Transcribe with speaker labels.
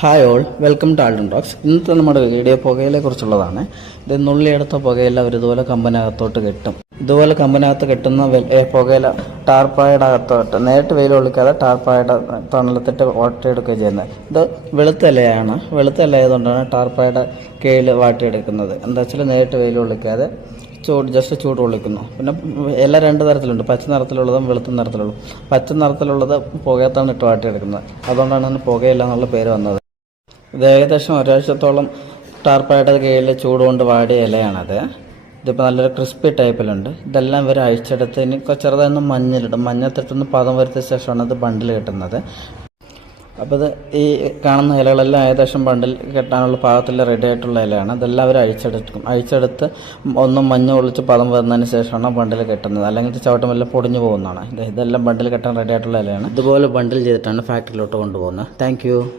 Speaker 1: Hi all welcome to Alden Talks ഇന്നത്തെ നമ്മുടെ video പുകയിലെ കുറിച്ചുള്ളതാണ്. ഇത് നുള്ളിയെടുത്ത പുകയില ഒരു ഇതുപോലെ കമ്പനകത്തോട്ട് കെട്ടും. ഇതുപോലെ കമ്പനകത്ത് കെട്ടുന്ന പുകയില ടാർപ്പായുടെ അകത്തോട്ട് നേരിട്ട് വെയിൽ ഒളിക്കാതെ ടാർപ്പായുടെ തണലത്തിട്ട് വാട്ടിയെടുക്കുക ചെയ്യുന്നത്. ഇത് വെളുത്തലയാണ് ഇലയാണ്. വെളുത്ത ഇല ആയതുകൊണ്ടാണ് ടാർപ്പായുടെ കീഴിൽ വാട്ടിയെടുക്കുന്നത്. എന്താ വെച്ചാൽ നേരിട്ട് വെയിൽ ഒളിക്കാതെ ചൂട് ജസ്റ്റ് ചൂട് കൊള്ളിക്കുന്നു. പിന്നെ ഇല രണ്ട് തരത്തിലുണ്ട്. പച്ച നിറത്തിലുള്ളതും വെളുത്ത നിറത്തിലുള്ളതും. പച്ച നിറത്തിലുള്ളത് പുകയത്താണ് ഇട്ട് വാട്ടിയെടുക്കുന്നത്. അതുകൊണ്ടാണ് അതിന് പുകയില്ല എന്നുള്ള പേര് വന്നത്. ഇത് ഏകദേശം ഒരാഴ്ചത്തോളം ടാർപ്പായുടെ കീഴിൽ ചൂട് കൊണ്ട് വാടിയ ഇലയാണത്. ഇതിപ്പോൾ നല്ലൊരു ക്രിസ്പി ടൈപ്പിലുണ്ട്. ഇതെല്ലാം ഇവർ അഴിച്ചെടുത്ത് ഇനി ചെറുതായൊന്ന് മഞ്ഞിലിടും മഞ്ഞത്തിട്ടൊന്ന് പദം വരുത്തിയ ശേഷമാണ് ഇത് ബണ്ടിൽ കിട്ടുന്നത്. അപ്പോൾ ഇത് ഈ കാണുന്ന ഇലകളെല്ലാം ഏകദേശം ബണ്ടിൽ കെട്ടാനുള്ള പാകത്തിൽ റെഡി ആയിട്ടുള്ള ഇലയാണ്. ഇതെല്ലാം അവർ അഴിച്ചെടുക്കും. അഴിച്ചെടുത്ത് ഒന്ന് മഞ്ഞ് ഒളിച്ച് പദം വരുന്നതിന് ശേഷമാണ് ബണ്ടിൽ കെട്ടുന്നത്. അല്ലെങ്കിൽ ചവിട്ടം ചവിട്ടുമെല്ലാം പൊടിഞ്ഞു പോകുന്നതാണ്. ഇതെല്ലാം ബണ്ടിൽ കെട്ടാൻ റെഡി ആയിട്ടുള്ള ഇലയാണ്. ഇതുപോലെ ബണ്ടിൽ ചെയ്തിട്ടാണ് ഫാക്ടറിയിലോട്ട് കൊണ്ടുപോകുന്നത്. താങ്ക്